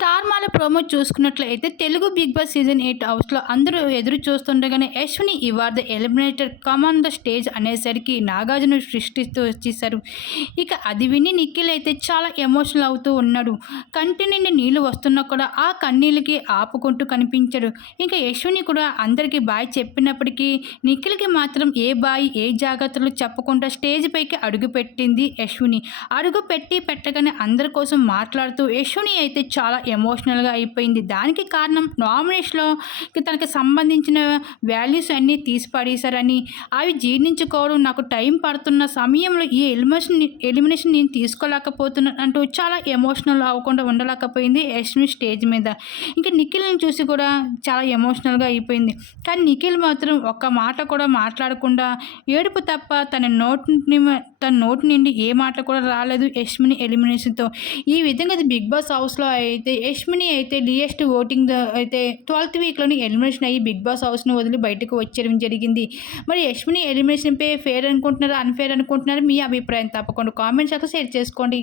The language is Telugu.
స్టార్ మాల ప్రోమో చూసుకున్నట్లయితే Telugu Bigg Boss season eight హౌస్లో అందరూ ఎదురు చూస్తుండగానే Yashwini ఇవార్ the eliminator come on the stage అనేసరికి నాగార్జున సృష్టిస్తూ వచ్చేసారు ఇక అది విని నిఖిల్ అయితే చాలా ఎమోషనల్ అవుతూ ఉన్నాడు. కంటి నుండి నీళ్ళు వస్తున్నా కూడా ఆ కన్నీళ్ళకి ఆపుకుంటూ కనిపించాడు. ఇంకా యశ్విని కూడా అందరికీ బాయ్ చెప్పినప్పటికీ నిఖిల్కి మాత్రం ఏ బాయ్ ఏ జాగ్రత్తలు చెప్పకుండా స్టేజ్ పైకి అడుగు పెట్టింది యశ్విని. అడుగు పెట్టి పెట్టగానే అందరి కోసం మాట్లాడుతూ యశ్విని అయితే చాలా ఎమోషనల్గా అయిపోయింది. దానికి కారణం నామినేషన్లో తనకి సంబంధించిన వాల్యూస్ అన్నీ తీసి పడేశారని అవి జీర్ణించుకోవడం నాకు టైం పడుతున్న సమయంలో ఈ ఎలిమినేషన్ ఎలిమినేషన్ నేను తీసుకోలేకపోతున్నాను అంటూ చాలా ఎమోషనల్ అవ్వకుండా ఉండలేకపోయింది యష్మి స్టేజ్ మీద. ఇంకా నిఖిల్ని చూసి కూడా చాలా ఎమోషనల్గా అయిపోయింది. కానీ నిఖిల్ మాత్రం ఒక్క మాట కూడా మాట్లాడకుండా ఏడుపు తప్ప తన నోటిని తన నోటి నుండి ఏ మాట కూడా రాలేదు యశ్మిని ఎలిమినేషన్తో ఈ విధంగా అది బిగ్ బాస్ హౌస్లో అయితే యశ్మిని అయితే లియెస్ట్ ఓటింగ్ అయితే ట్వెల్త్ వీక్లోని ఎలిమినేషన్ అయ్యి బిగ్ బాస్ హౌస్ని వదిలి బయటకు వచ్చేయడం జరిగింది. మరి యశ్మిని ఎలిమినేషన్పై ఫేర్ అనుకుంటున్నారా అన్ఫేర్ అనుకుంటున్నారా మీ అభిప్రాయం తప్పకుండా కామెంట్స్ అక్కడ షేర్ చేసుకోండి.